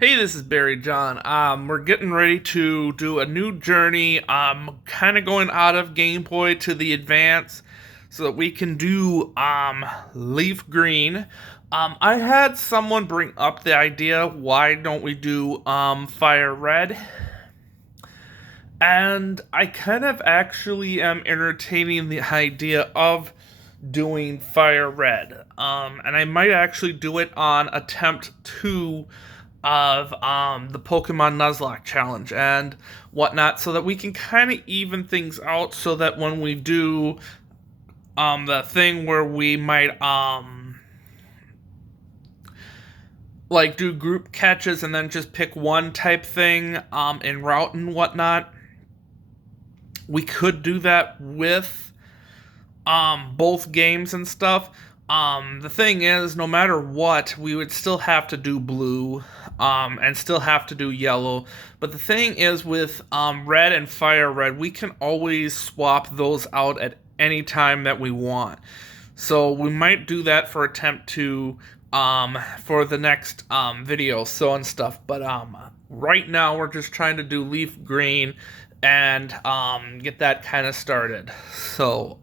Hey, this is Barry John. We're getting ready to do a new journey. Kind of going out of Game Boy to the Advance, so that we can do Leaf Green. I had someone bring up the idea, why don't we do Fire Red? And I kind of actually am entertaining the idea of doing Fire Red. And I might actually do it on attempt 2 of the Pokemon Nuzlocke challenge and whatnot, so that we can kind of even things out, so that when we do the thing where we might like do group catches and then just pick one type thing in route and whatnot, we could do that with both games and stuff. The thing is, no matter what, we would still have to do blue, and still have to do yellow. But the thing is, with red and fire red, we can always swap those out at any time that we want. So we might do that for attempt two, for the next video, so and stuff. But right now we're just trying to do leaf green and get that kind of started. So,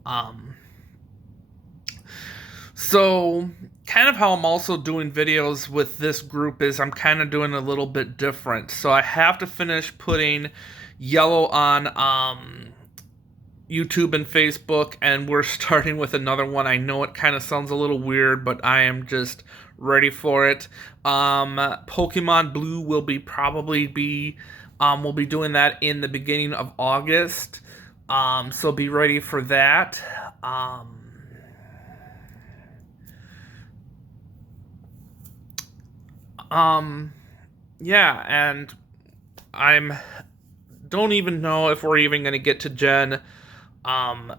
kind of how I'm also doing videos with this group is I'm kind of doing a little bit different. So I have to finish putting yellow on YouTube and Facebook, and we're starting with another one. I know it kind of sounds a little weird, but I am just ready for it. Pokemon Blue will we'll be doing that in the beginning of August. So be ready for that. Um, yeah, and I'm don't even know if we're even gonna get to Gen um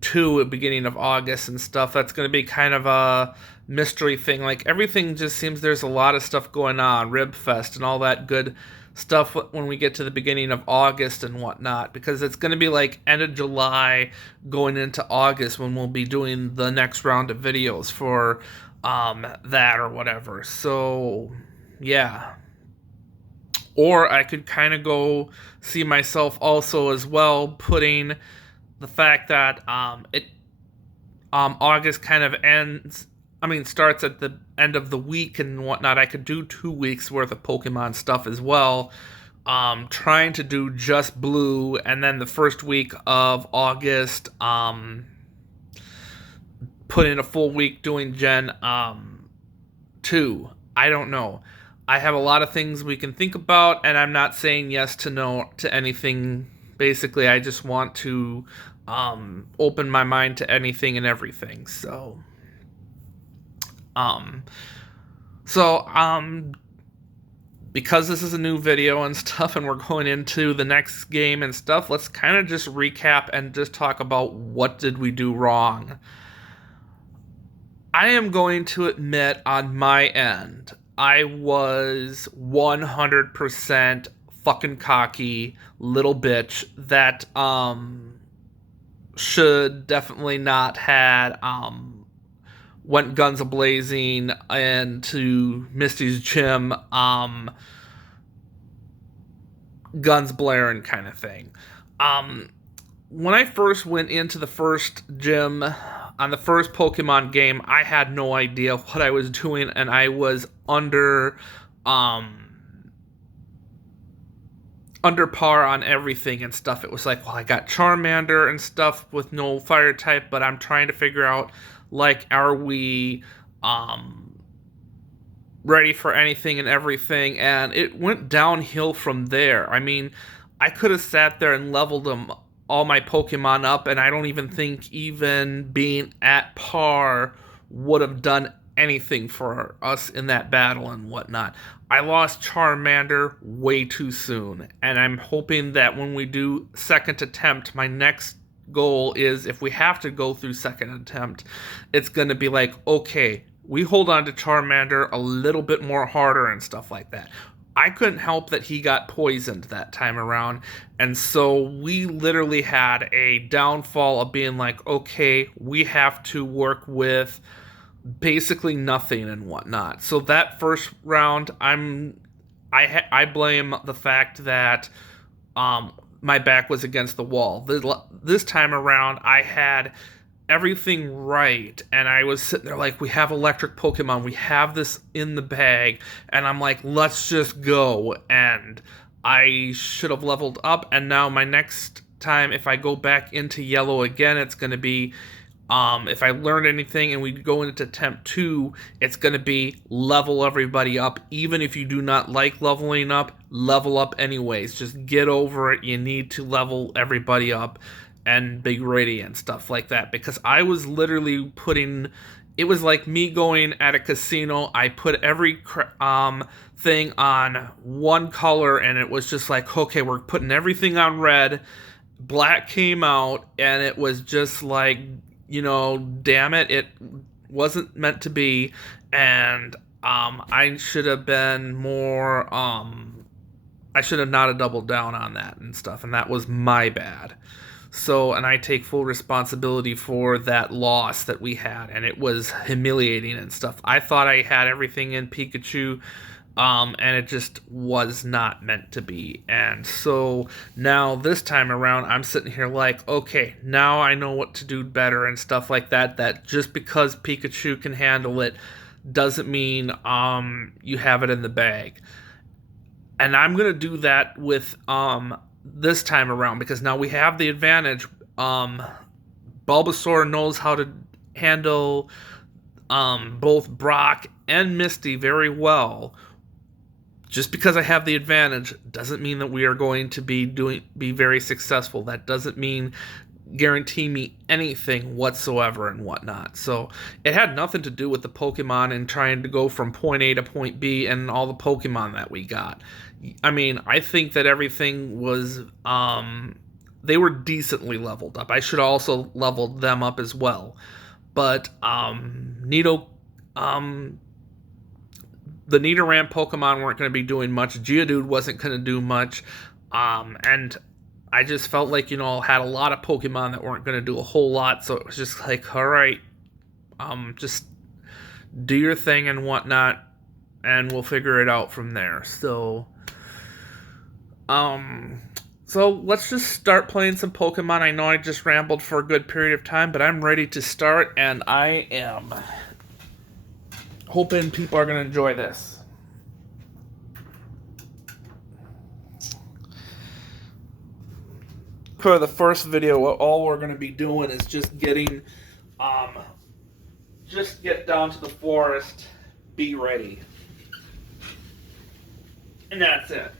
2 at beginning of August and stuff. That's gonna be kind of a mystery thing. Like everything just seems there's a lot of stuff going on, Rib Fest and all that good stuff when we get to the beginning of August and whatnot, because it's gonna be like end of July going into August when we'll be doing the next round of videos for that or whatever. So yeah. Or I could kind of go see myself also as well, putting the fact that August kind of starts at the end of the week and whatnot. I could do 2 weeks worth of Pokemon stuff as well. Trying to do just blue, and then the first week of August, put in a full week doing Gen 2. I don't know. I have a lot of things we can think about, and I'm not saying yes to no to anything. Basically, I just want to open my mind to anything and everything. Um, so, because this is a new video and stuff, and we're going into the next game and stuff, let's kind of just recap and just talk about what did we do wrong. I am going to admit on my end, I was 100% fucking cocky little bitch that should definitely not had went guns a blazing into Misty's gym, guns blaring kind of thing. When I first went into the first gym on the first Pokemon game, I had no idea what I was doing, and I was under par on everything and stuff. It was like, well, I got Charmander and stuff with no fire type, but I'm trying to figure out, like, are we ready for anything and everything? And it went downhill from there. I mean, I could have sat there and leveled them all my Pokemon up, and I don't even think even being at par would have done anything for us in that battle and whatnot. I lost Charmander way too soon, and I'm hoping that when we do second attempt, my next goal is, if we have to go through second attempt, it's going to be like, okay, we hold on to Charmander a little bit more harder and stuff like that. I couldn't help that he got poisoned that time around, and so we literally had a downfall of being like, okay, we have to work with basically nothing and whatnot. So that first round, I blame the fact that my back was against the wall. This time around, I had everything right, and I was sitting there like, we have electric Pokemon, we have this in the bag, and I'm like, let's just go. And I should have leveled up, and now my next time, if I go back into yellow again, it's going to be if I learn anything and we go into attempt 2, it's going to be level everybody up. Even if you do not like leveling up, level up anyways. Just get over it. You need to level everybody up and Big Radiant, stuff like that. Because I was literally putting... It was like me going at a casino. I put every thing on one color, and it was just like, okay, we're putting everything on red. Black came out, and it was just like... damn it, it wasn't meant to be, and I should have been more, I should have not have doubled down on that and stuff, and that was my bad. So, and I take full responsibility for that loss that we had, and it was humiliating and stuff. I thought I had everything in Pikachu, and it just was not meant to be. And so now this time around, I'm sitting here like, okay, now I know what to do better and stuff like that. That just because Pikachu can handle it doesn't mean you have it in the bag. And I'm gonna do that with this time around, because now we have the advantage. Bulbasaur knows how to handle both Brock and Misty very well. Just because I have the advantage doesn't mean that we are going to be very successful. That doesn't mean guarantee me anything whatsoever and whatnot. So it had nothing to do with the Pokemon and trying to go from point A to point B and all the Pokemon that we got. I mean, I think that everything was they were decently leveled up. I should have also leveled them up as well. But the Nidoran Pokemon weren't going to be doing much. Geodude wasn't going to do much. And I just felt like, had a lot of Pokemon that weren't going to do a whole lot. So it was just like, all right, just do your thing and whatnot, and we'll figure it out from there. So let's just start playing some Pokemon. I know I just rambled for a good period of time, but I'm ready to start, and I am hoping people are going to enjoy this. For the first video, all we're going to be doing is just getting, just get down to the forest, be ready. And that's it.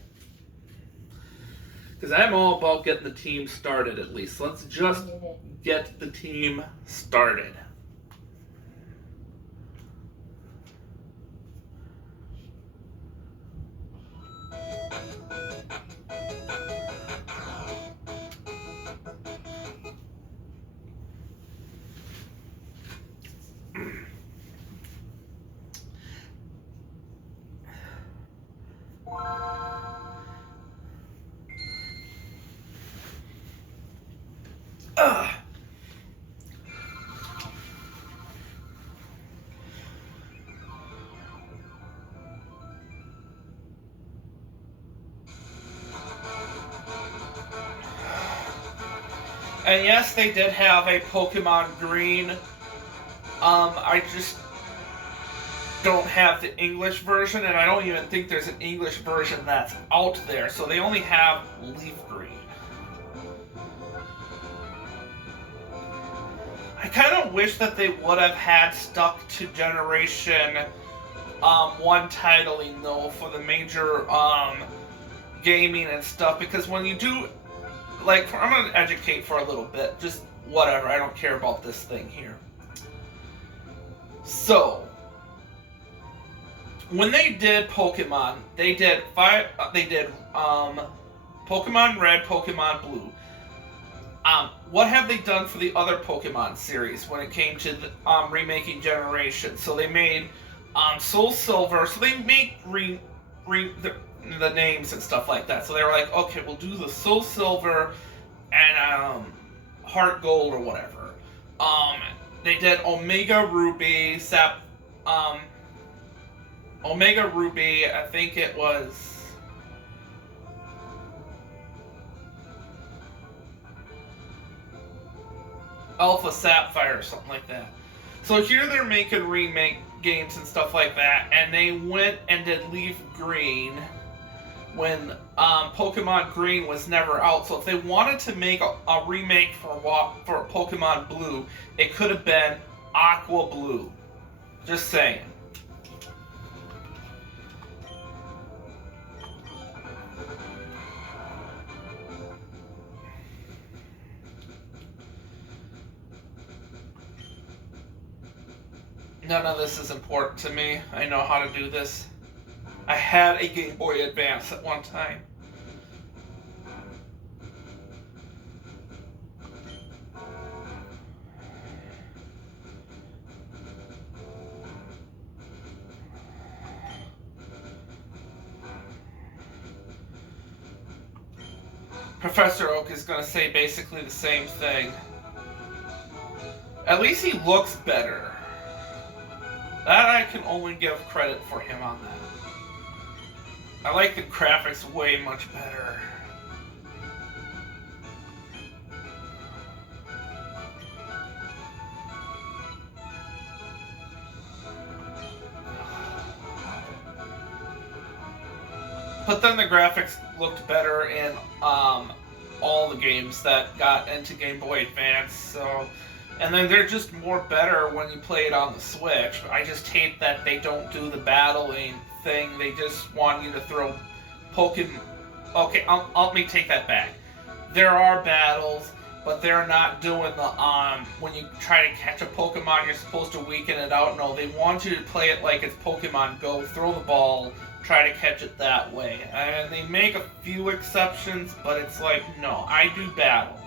Because I'm all about getting the team started, at least. Let's just get the team started. And yes, they did have a Pokemon Green. I just don't have the English version, and I don't even think there's an English version that's out there. So they only have Leaf Green. I kind of wish that they would have had stuck to Generation 1 titling, though, for the major gaming and stuff, because when you do... Like, I'm going to educate for a little bit. Just whatever. I don't care about this thing here. So, when they did Pokemon, they did Pokemon Red, Pokemon Blue. What have they done for the other Pokemon series when it came to the, remaking Generation? So they made Soul Silver. So they make the names and stuff like that. So they were like, okay, we'll do the Soul Silver and Heart Gold or whatever. They did Omega Ruby, Omega Ruby, I think it was Alpha Sapphire or something like that. So here they're making remake games and stuff like that, and they went and did Leaf Green when Pokemon Green was never out. So if they wanted to make a remake for Pokemon Blue, it could have been Aqua Blue. Just saying. None of this is important to me. I know how to do this. I had a Game Boy Advance at one time. Professor Oak is going to say basically the same thing. At least he looks better. That I can only give credit for him on that. I like the graphics way much better. But then the graphics looked better in all the games that got into Game Boy Advance, so... And then they're just more better when you play it on the Switch. I just hate that they don't do the battling thing. They just want you to throw Pokemon... Okay, let me take that back. There are battles, but they're not doing the, when you try to catch a Pokemon, you're supposed to weaken it out. No, they want you to play it like it's Pokemon Go. Throw the ball, try to catch it that way. And they make a few exceptions, but it's like, no, I do battles.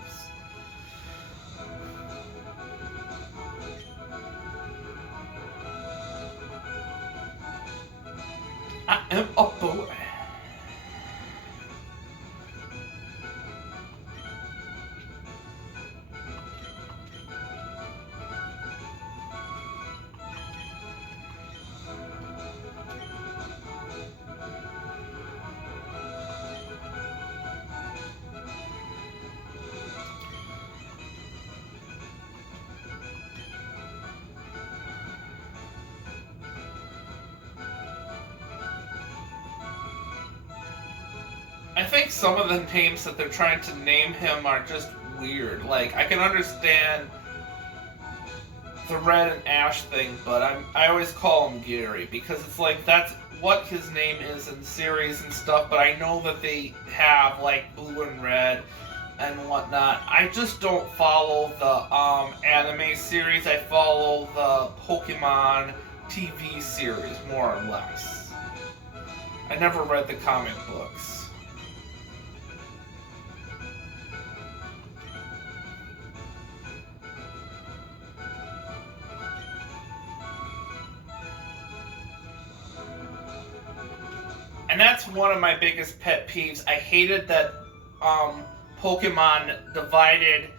I am a boy. I think some of the names that they're trying to name him are just weird. Like, I can understand the Red and Ash thing, but I always call him Gary because it's like that's what his name is in series and stuff. But I know that they have like Blue and Red and whatnot. I just don't follow the anime series. I follow the Pokemon TV series more or less. I never read the comic books. And that's one of my biggest pet peeves. I hated that Pokemon divided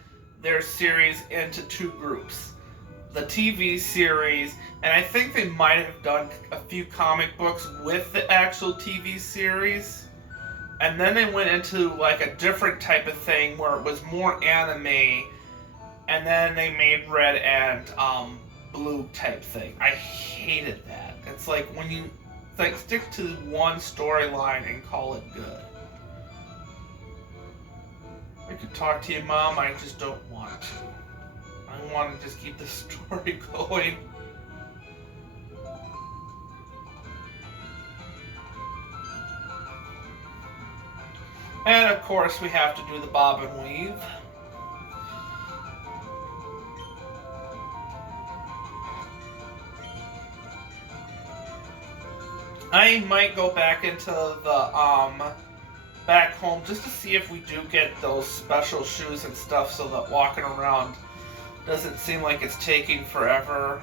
their series into two groups. The TV series, and I think they might have done a few comic books with the actual TV series. And then they went into like a different type of thing where it was more anime. And then they made Red and Blue type thing. I hated that. It's like when you... Like, stick to one storyline and call it good. I could talk to your mom, I just don't want to. I want to just keep the story going. And of course, we have to do the bob and weave. I might go back into the, back home just to see if we do get those special shoes and stuff so that walking around doesn't seem like it's taking forever.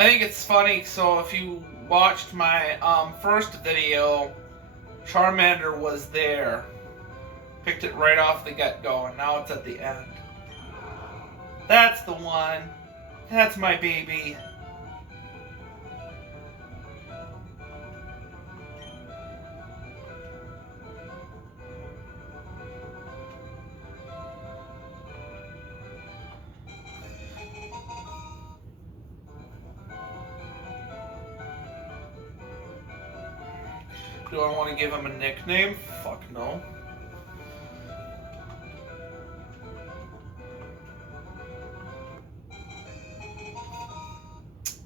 I think it's funny. So if you watched my first video, Charmander was there. Picked it right off the get-go, and now it's at the end. That's the one. That's my baby. Do I want to give him a nickname? Fuck no.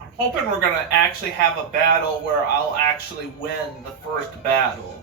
I'm hoping we're gonna actually have a battle where I'll actually win the first battle.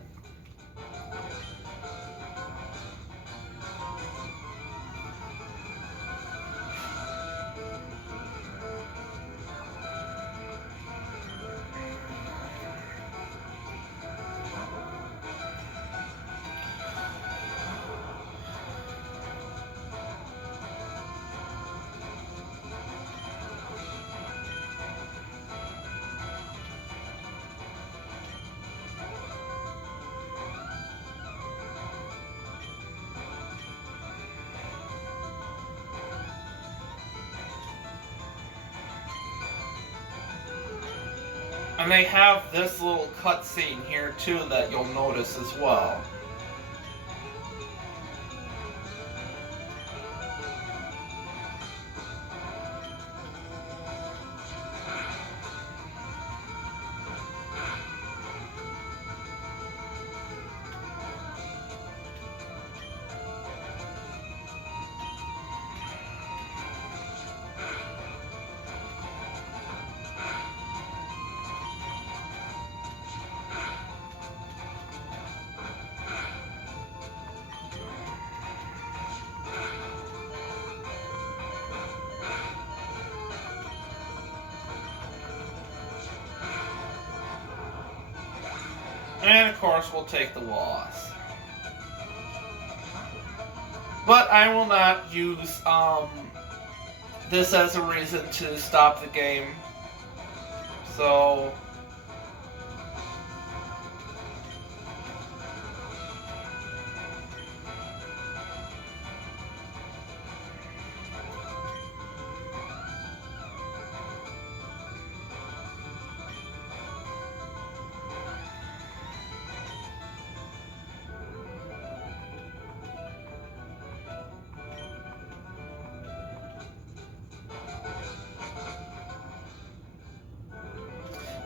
And they have this little cutscene here too that you'll notice as well. And of course we'll take the loss. But I will not use this as a reason to stop the game. So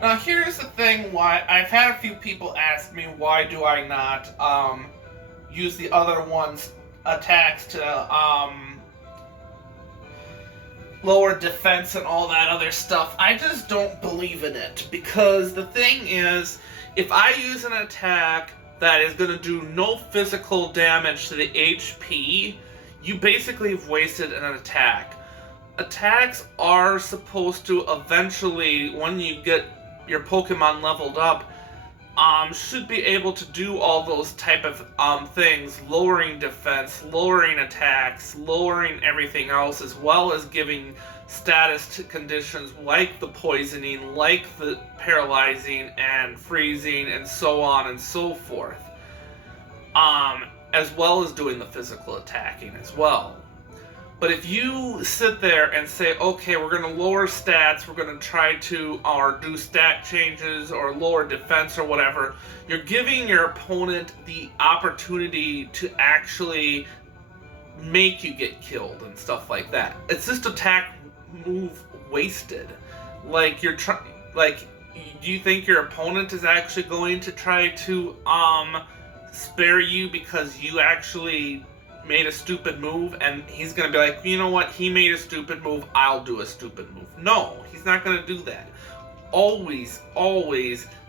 now here's the thing, why I've had a few people ask me why do I not use the other one's attacks to lower defense and all that other stuff. I just don't believe in it, because the thing is, if I use an attack that is going to do no physical damage to the HP, you basically have wasted an attack. Attacks are supposed to eventually, when you get your Pokemon leveled up, should be able to do all those type of things, lowering defense, lowering attacks, lowering everything else, as well as giving status to conditions like the poisoning, like the paralyzing and freezing, and so on and so forth. As well as doing the physical attacking as well. But if you sit there and say, okay, we're going to lower stats, we're going to try to or do stat changes or lower defense or whatever, you're giving your opponent the opportunity to actually make you get killed and stuff like that. It's just attack move wasted. Like, do you think your opponent is actually going to try to spare you because you actually made a stupid move, and he's gonna be like, you know what, he made a stupid move, I'll do a stupid move? No, he's not gonna do that. Always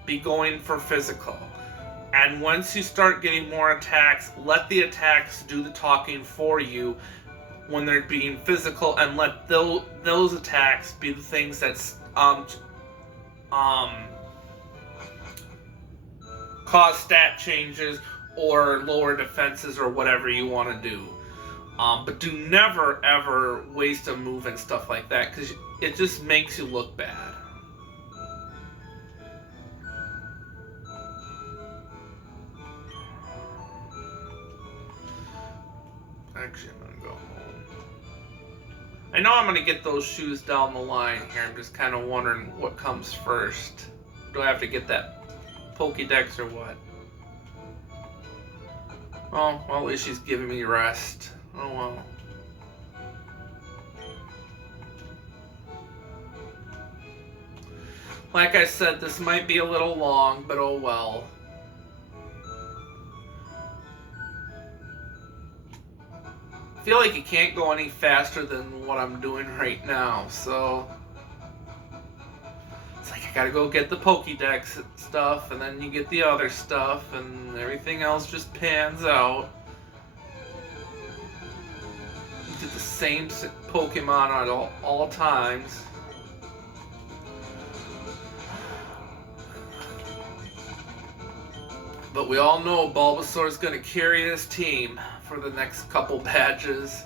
be going for physical. And once you start getting more attacks, let the attacks do the talking for you when they're being physical, and let those attacks be the things that cause stat changes or lower defenses or whatever you want to do. But do never ever waste a move and stuff like that, because it just makes you look bad. I know I'm going to get those shoes down the line here. I'm just kind of wondering what comes first. Do I have to get that Pokédex or what? Oh, well, at least she's giving me rest. Oh, well. Like I said, this might be a little long, but oh well. I feel like it can't go any faster than what I'm doing right now, so... It's like I gotta go get the Pokédex stuff, and then you get the other stuff, and everything else just pans out. You get the same Pokemon at all times. But we all know Bulbasaur is going to carry his team for the next couple badges.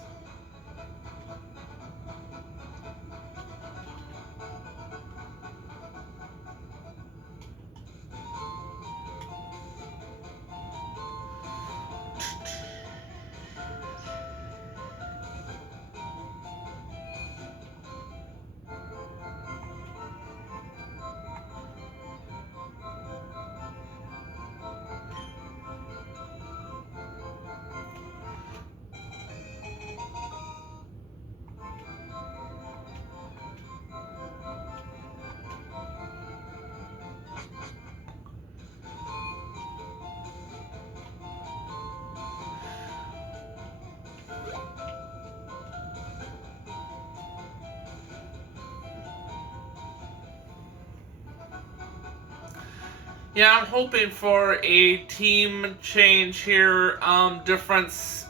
Yeah, I'm hoping for a team change here, difference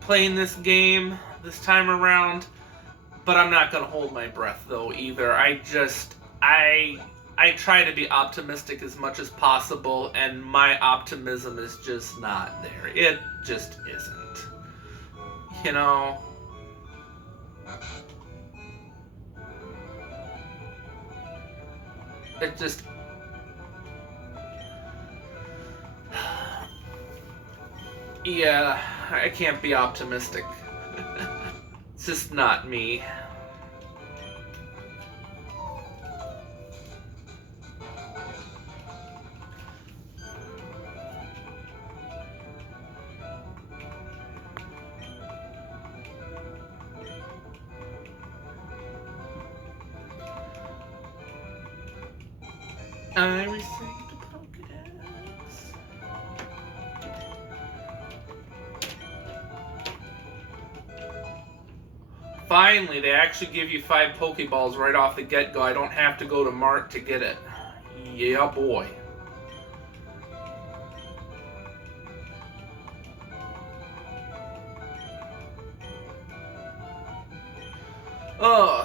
playing this game this time around, but I'm not going to hold my breath, though, either. I try to be optimistic as much as possible, and my optimism is just not there. It just isn't. You know? It just... Yeah, I can't be optimistic. It's just not me. I received a Pokédex. Finally, they actually give you 5 Pokeballs right off the get-go. I don't have to go to Mart to get it. Yeah, boy.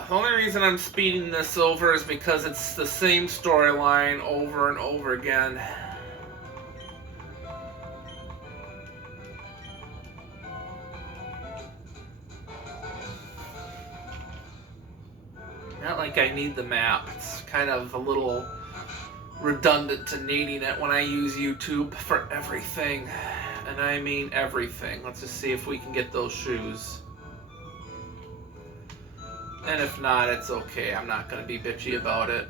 The only reason I'm speeding this over is because it's the same storyline over and over again. Not like I need the map. It's kind of a little redundant to needing it when I use YouTube for everything. And I mean everything. Let's just see if we can get those shoes. And if not, it's okay. I'm not going to be bitchy about it.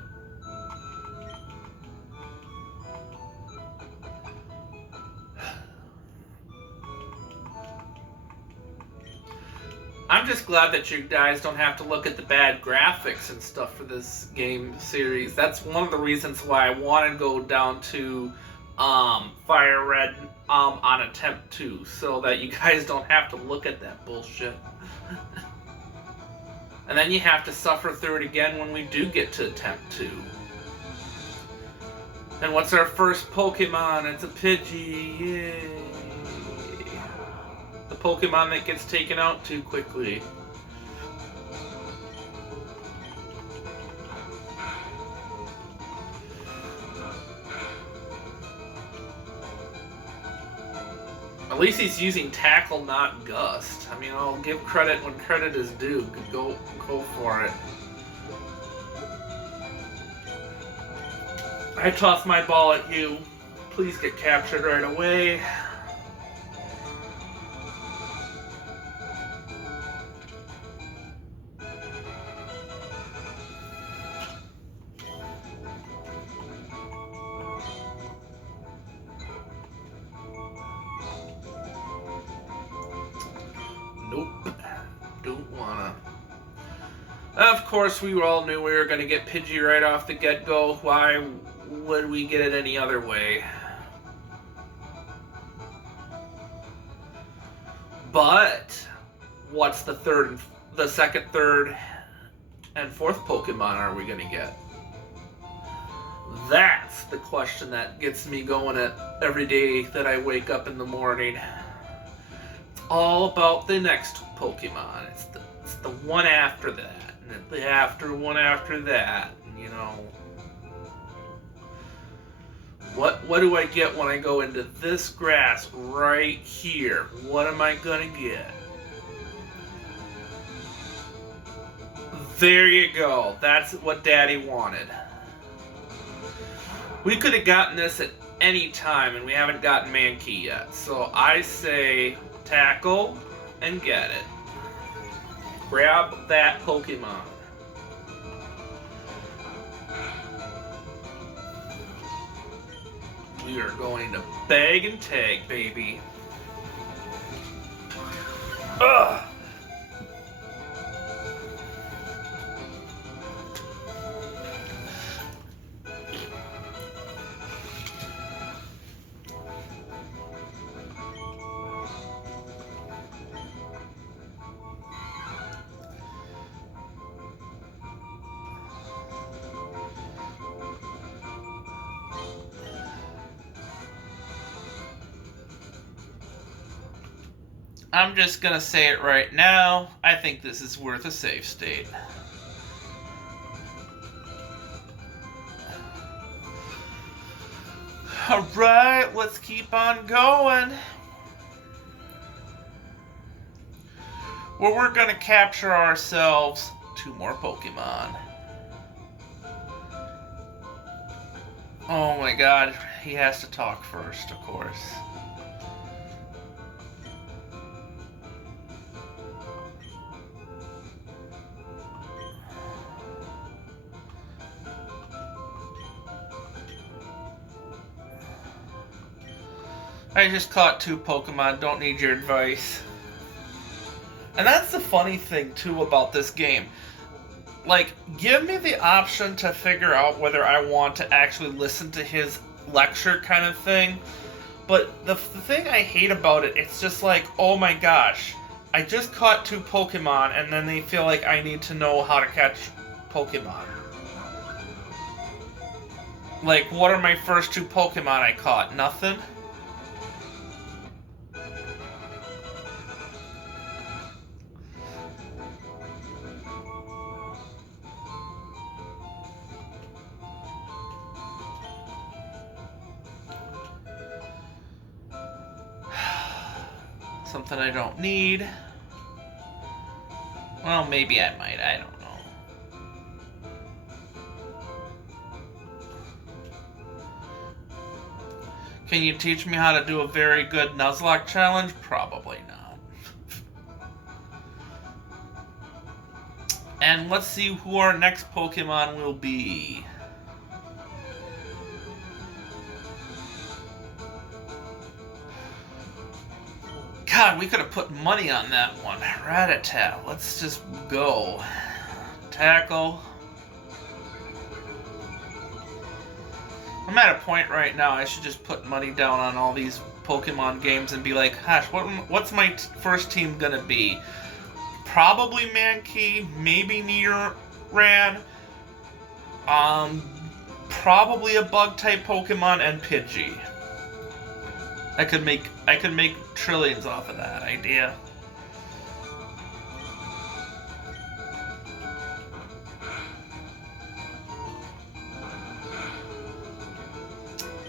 I'm just glad that you guys don't have to look at the bad graphics and stuff for this game series. That's one of the reasons why I want to go down to Fire Red on Attempt 2, so that you guys don't have to look at that bullshit. And then you have to suffer through it again when we do get to Attempt 2. And what's our first Pokemon? It's a Pidgey, yay! The Pokemon that gets taken out too quickly. At least he's using Tackle, not Gust. I mean, I'll give credit when credit is due. Go for it. I toss my ball at you. Please get captured right away. Nope. Don't wanna. Of course, we all knew we were gonna get Pidgey right off the get-go. Why would we get it any other way? But what's the second, third, and fourth Pokemon are we gonna get? That's the question that gets me going at every day that I wake up in the morning. It's all about the next Pokemon. It's the one after that, and the one after that. You know, what do I get when I go into this grass right here? What am I gonna get? There you go. That's what Daddy wanted. We could have gotten this at any time, and we haven't gotten Mankey yet. So I say tackle and get it. Grab that Pokemon. We are going to bag and tag, baby. Ugh! I'm just gonna say it right now. I think this is worth a save state. Alright, let's keep on going. Well, we're gonna capture ourselves 2 more Pokemon. Oh my god, he has to talk first, of course. I just caught 2 Pokemon, don't need your advice. And that's the funny thing, too, about this game. Like, give me the option to figure out whether I want to actually listen to his lecture kind of thing. But the thing I hate about it, it's just like, oh my gosh, I just caught 2 Pokemon, and then they feel like I need to know how to catch Pokemon. Like, what are my first 2 Pokemon I caught? Nothing? Something I don't need. Well, maybe I might. I don't know. Can you teach me how to do a very good Nuzlocke challenge? Probably not. And let's see who our next Pokemon will be. God, we could have put money on that one. Rattata. Let's just go. Tackle. I'm at a point right now I should just put money down on all these Pokemon games and be like, gosh, what's my first team gonna be? Probably Mankey, maybe Nidoran, probably a Bug-type Pokemon, and Pidgey. I could make trillions off of that idea.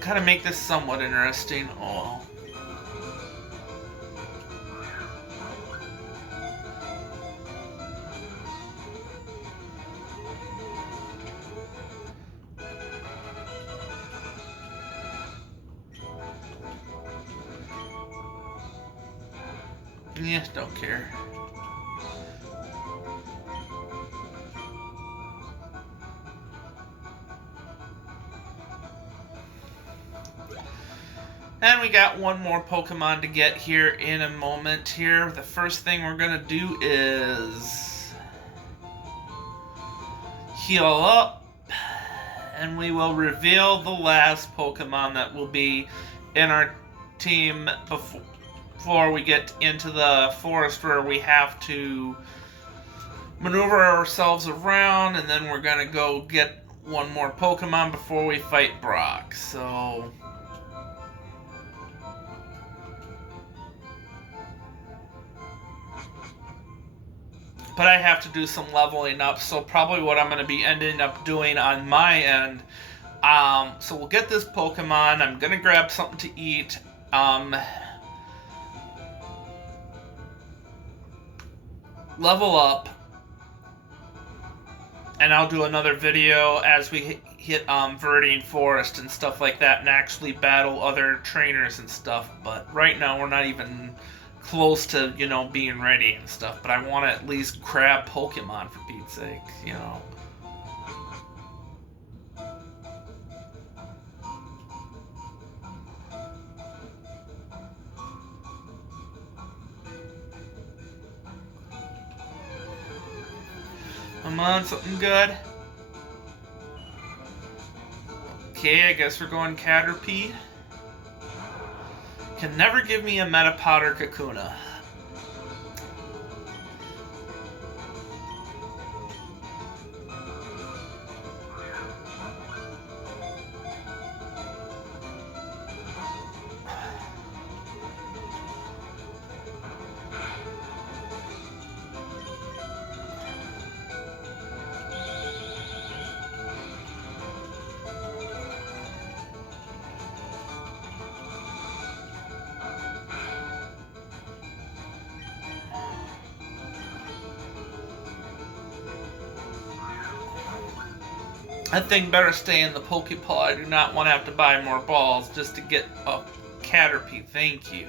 Gotta make this somewhat interesting. Oh. Yeah, don't care. And we got one more Pokemon to get here in a moment here. The first thing we're going to do is heal up. And we will reveal the last Pokemon that will be in our team before we get into the forest where we have to maneuver ourselves around. And then we're going to go get one more Pokemon before we fight Brock. So... but I have to do some leveling up, so probably what I'm going to be ending up doing on my end. So we'll get this Pokemon. I'm going to grab something to eat. Level up. And I'll do another video as we hit Viridian Forest and stuff like that and actually battle other trainers and stuff. But right now we're not even close to, you know, being ready and stuff, but I want to at least grab Pokemon for Pete's sake, you know. Come on, something good. Okay, I guess we're going Caterpie. Can never give me a Metapod or Kakuna. That thing better stay in the Pokeball. I do not want to have to buy more balls just to get a Caterpie. Thank you.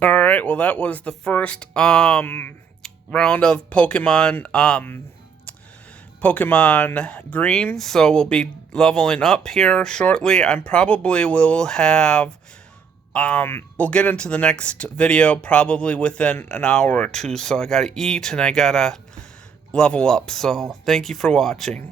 Alright, well that was the first round of Pokemon Green, so we'll be leveling up here shortly. I probably will have we'll get into the next video probably within an hour or two, so I gotta eat and I gotta level up. So thank you for watching.